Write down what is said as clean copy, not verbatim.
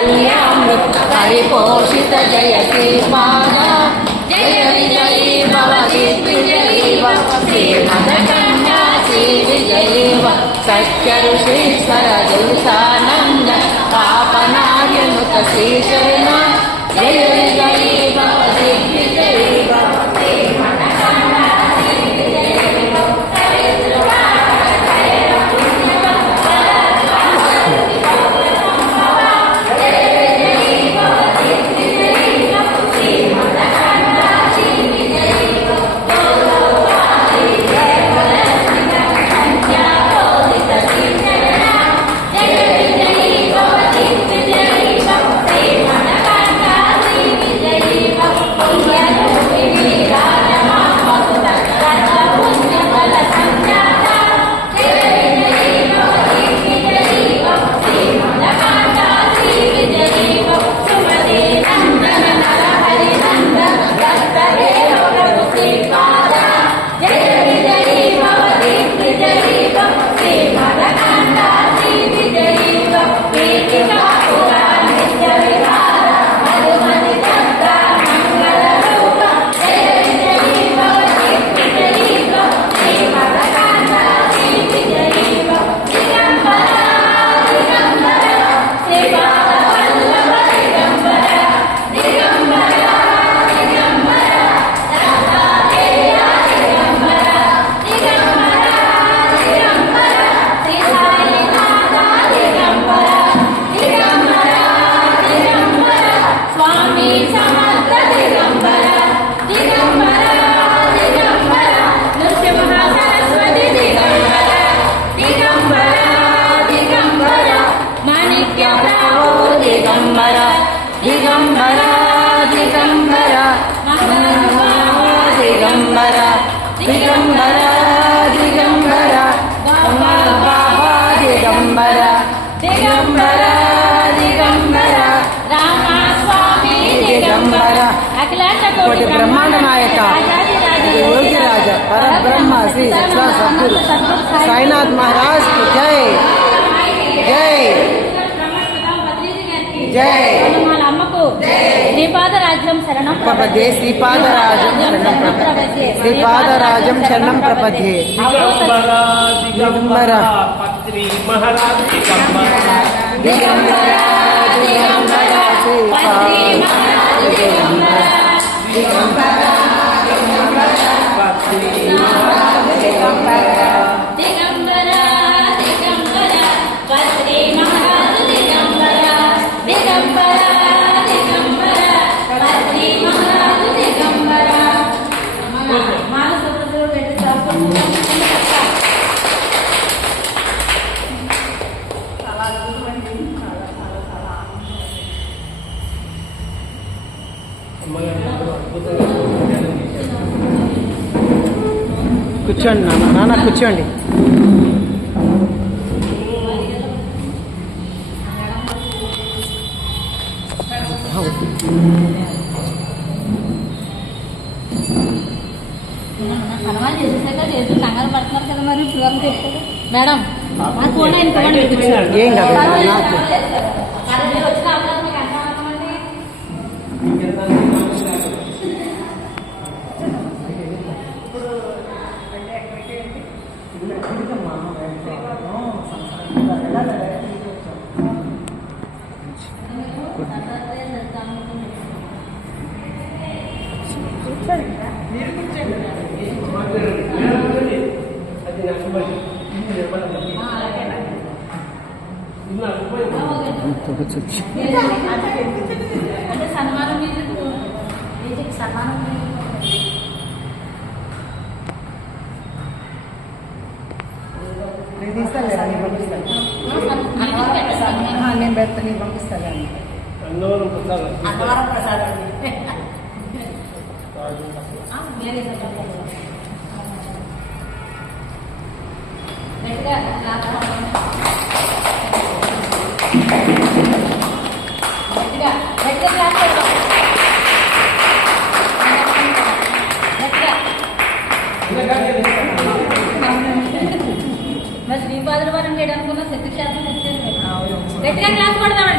कल्यामृत परिपोषित जयति पादा जय विजयी भव दिग्विजयी भव श्रीमदकन्या श्रीविजयी भव सत्यऋषीश्वर दूतानन्द पापनार्यनुत श्रीशरण जय विजयी भव दिग्विजयी भव कोटि ब्रह्मांड नायक योगी राजा परब्रह्म श्री सद्गुरु साईनाथ महाराज की जय जय जय श्रीपादराज्यं शरणं प्रपद्ये श्रीपादराजं शरणं प्रपद्ये दिगंबर पत्री महाराज दिगंबर కూర్చోండి నాన్న కూర్చోండి మేడం ఏం కాదు అంటే సన్మానం సన్మానం నేను పెడతా నీకు పంపిస్తాను అన్నవరం ప్రసాదం శ్రీపాదుల వారం చేయడానికి శక్తిశాస్త్రం గట్టిగా క్లాస్ కొడదాం.